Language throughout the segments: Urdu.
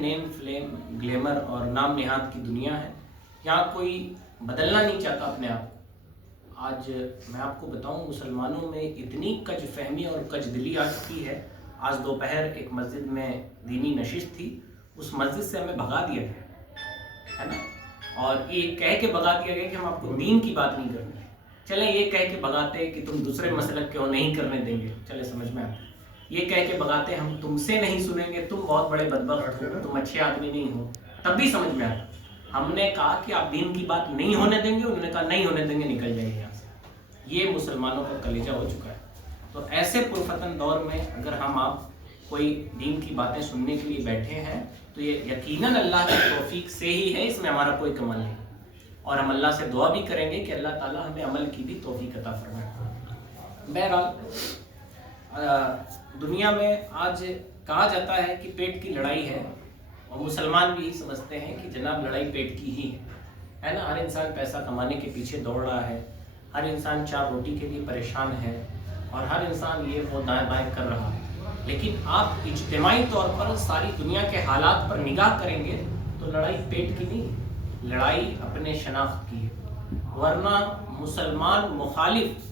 نیم فلیم گلیمر اور نام نہاد کی دنیا ہے. یہاں کوئی بدلنا نہیں چاہتا اپنے آپ کو. آج میں آپ کو بتاؤں مسلمانوں میں اتنی کج فہمی اور کج دلی آ چکی ہے. آج دوپہر ایک مسجد میں دینی نشست تھی, اس مسجد سے ہمیں بھگا دیا گیا ہے نا, اور یہ کہہ کے بھگا دیا گیا کہ ہم آپ کو دین کی بات نہیں کریں گے. چلیں یہ کہہ کے بھگاتے کہ تم دوسرے مسلک کیوں نہیں کرنے دیں گے, چلے سمجھ میں آتا. یہ کہہ کے بھگاتے ہم تم سے نہیں سنیں گے, تم بہت بڑے بدبخت ہو, تم اچھے آدمی نہیں ہو, تب بھی سمجھ میں آتا. ہم نے کہا کہ آپ دین کی بات نہیں ہونے دیں گے, انہوں نے کہا نہیں ہونے دیں گے, نکل جائیں گے یہاں سے. یہ مسلمانوں کا کلیجہ ہو چکا ہے. تو ایسے پرفتن دور میں اگر ہم آپ کوئی دین کی باتیں سننے کے لیے بیٹھے ہیں تو یہ یقیناً اللہ کی توفیق سے ہی ہے, اس میں ہمارا کوئی کمال نہیں. اور ہم اللہ سے دعا بھی کریں گے کہ اللہ تعالیٰ ہمیں عمل کی بھی توفیق عطا فرمائے. بہرحال دنیا میں آج کہا جاتا ہے کہ پیٹ کی لڑائی ہے, اور مسلمان بھی سمجھتے ہیں کہ جناب لڑائی پیٹ کی ہی ہے نا. ہر انسان پیسہ کمانے کے پیچھے دوڑ رہا ہے, ہر انسان چار روٹی کے لیے پریشان ہے, اور ہر انسان یہ وہ دائیں بائیں کر رہا ہے. لیکن آپ اجتماعی طور پر ساری دنیا کے حالات پر نگاہ کریں گے تو لڑائی پیٹ کی نہیں, لڑائی اپنے شناخت کی ہے. ورنہ مسلمان مخالف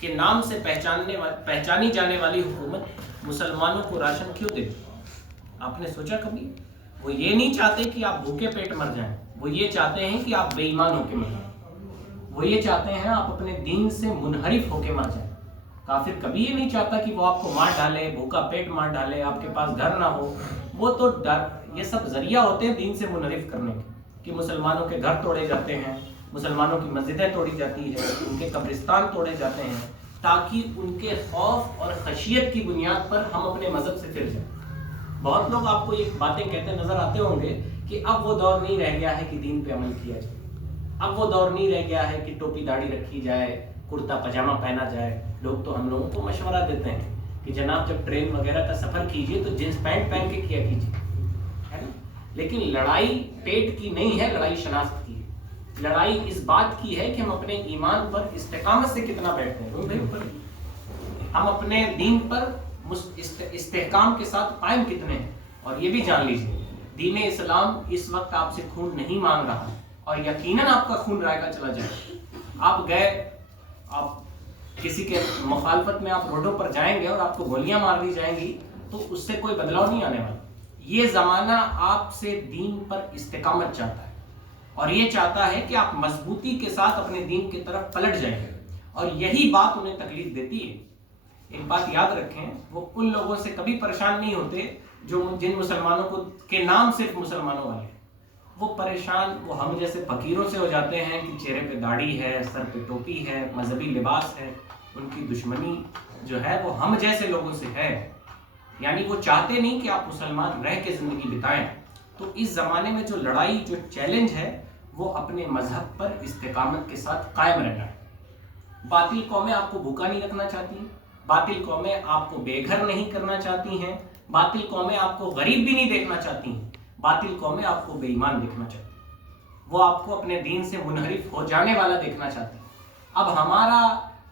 کے نام سے پہچانی جانے والی حکومت مسلمانوں کو راشن کیوں دیتی؟ آپ نے سوچا کبھی؟ وہ یہ نہیں چاہتے کہ آپ بھوکے پیٹ مر جائیں, وہ یہ چاہتے ہیں کہ آپ بے ایمان ہو کے مر جائیں. وہ یہ چاہتے ہیں آپ اپنے دین سے منحرف ہو کے مر جائیں. کافر کبھی یہ نہیں چاہتا کہ وہ آپ کو مار ڈالے, بھوکا پیٹ مار ڈالے, آپ کے پاس گھر نہ ہو. وہ تو ڈر, یہ سب ذریعہ ہوتے ہیں دین سے منحرف کرنے کے, کہ مسلمانوں کے گھر توڑے جاتے ہیں, مسلمانوں کی مسجدیں توڑی جاتی ہیں, ان کے قبرستان توڑے جاتے ہیں, تاکہ ان کے خوف اور خشیت کی بنیاد پر ہم اپنے مذہب سے پھر جائیں. بہت لوگ آپ کو یہ باتیں کہتے نظر آتے ہوں گے کہ اب وہ دور نہیں رہ گیا ہے کہ دین پہ عمل کیا جائے, اب وہ دور نہیں رہ گیا ہے کہ ٹوپی داڑھی رکھی جائے, کرتا پاجامہ پہنا جائے. لوگ تو ہم لوگوں کو مشورہ دیتے ہیں کہ جناب جب ٹرین وغیرہ کا سفر کیجئے تو جینس پینٹ پہن کے کیا کیجئے, ہے نا. لیکن لڑائی پیٹ کی نہیں ہے, لڑائی شناخت کی ہے. لڑائی اس بات کی ہے کہ ہم اپنے ایمان پر استقامت سے کتنا بیٹھتے ہیں, ہم اپنے دین پر استحکام کے ساتھ قائم کتنے ہیں. اور یہ بھی جان لیجیے دین اسلام اس وقت آپ سے خون نہیں مانگ رہا, اور یقیناً آپ کا خون رائے گا چلا جائے. آپ گئے, آپ کسی کے مخالفت میں آپ روڈوں پر جائیں گے اور آپ کو گولیاں مار دی جائیں گی تو اس سے کوئی بدلاؤ نہیں آنے والا. یہ زمانہ آپ سے دین پر استقامت چاہتا ہے, اور یہ چاہتا ہے کہ آپ مضبوطی کے ساتھ اپنے دین کی طرف پلٹ جائیں, اور یہی بات انہیں تکلیف دیتی ہے. ایک بات یاد رکھیں, وہ ان لوگوں سے کبھی پریشان نہیں ہوتے جو جن مسلمانوں کو کے نام صرف مسلمانوں والے ہیں. وہ پریشان وہ ہم جیسے فقیروں سے ہو جاتے ہیں کہ چہرے پہ داڑھی ہے, سر پہ ٹوپی ہے, مذہبی لباس ہے. ان کی دشمنی جو ہے وہ ہم جیسے لوگوں سے ہے, یعنی وہ چاہتے نہیں کہ آپ مسلمان رہ کے زندگی بتائیں. تو اس زمانے میں جو لڑائی, جو چیلنج ہے, وہ اپنے مذہب پر استقامت کے ساتھ قائم رہنا ہے. باطل قومیں آپ کو بھوکا نہیں رکھنا چاہتی, باطل قومیں آپ کو بے گھر نہیں کرنا چاہتی ہیں, باطل قومیں آپ کو غریب بھی نہیں دیکھنا چاہتی ہیں, باطل قومیں آپ کو بے ایمان دیکھنا چاہتی ہیں. وہ آپ کو اپنے دین سے منحرف ہو جانے والا دیکھنا چاہتی ہیں. اب ہمارا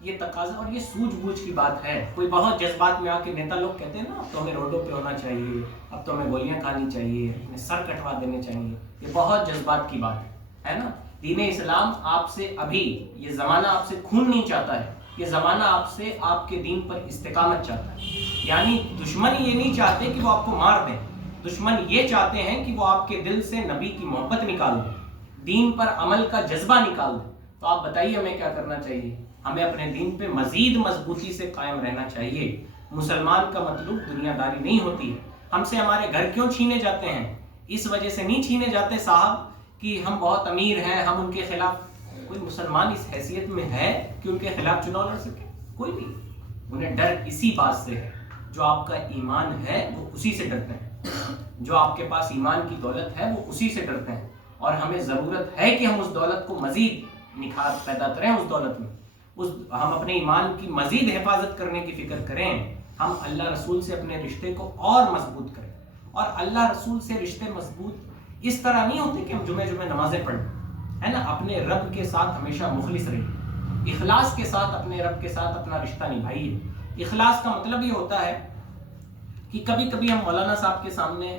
یہ تقاضا, اور یہ سوجھ بوجھ کی بات ہے, کوئی بہت جذبات میں آ کے نیتا لوگ کہتے ہیں نا اب تو ہمیں روڈوں پہ ہونا چاہیے, اب تو ہمیں گولیاں کھانی چاہیے, اپنے سر کٹوا دینے چاہیے. یہ بہت جذبات کی بات ہے نا. دین اسلام آپ سے ابھی, یہ زمانہ آپ سے خون نہیں چاہتا ہے, یہ زمانہ آپ سے آپ کے دین پر استقامت چاہتا ہے. یعنی دشمن یہ نہیں چاہتے کہ وہ آپ کو مار دیں, دشمن یہ چاہتے ہیں کہ وہ آپ کے دل سے نبی کی محبت نکال دیں, دین پر عمل کا جذبہ نکال دیں. تو آپ بتائیے ہمیں کیا کرنا چاہیے؟ ہمیں اپنے دین پہ مزید مضبوطی سے قائم رہنا چاہیے. مسلمان کا مطلوب دنیا داری نہیں ہوتی ہے. ہم سے ہمارے گھر کیوں چھینے جاتے ہیں؟ اس وجہ سے نہیں چھینے جاتے صاحب کہ ہم بہت امیر ہیں, ہم ان کے خلاف. کوئی مسلمان اس حیثیت میں ہے کہ ان کے خلاف چناؤ لڑ سکے؟ کوئی نہیں. انہیں ڈر اسی بات سے ہے, جو آپ کا ایمان ہے وہ اسی سے ڈرتے ہیں, جو آپ کے پاس ایمان کی دولت ہے وہ اسی سے ڈرتے ہیں. اور ہمیں ضرورت ہے کہ ہم اس دولت کو مزید نکھار پیدا کریں, اس دولت میں ہم اپنے ایمان کی مزید حفاظت کرنے کی فکر کریں. ہم اللہ رسول سے اپنے رشتے کو اور مضبوط کریں. اور اللہ رسول سے رشتے مضبوط اس طرح نہیں ہوتے کہ ہم جمعے نمازیں پڑھیں, ہے نا. اپنے رب کے ساتھ ہمیشہ مخلص رہیے, اخلاص کے ساتھ اپنے رب کے ساتھ اپنا رشتہ نبھائیے. اخلاص کا مطلب یہ ہوتا ہے کہ کبھی کبھی ہم مولانا صاحب کے سامنے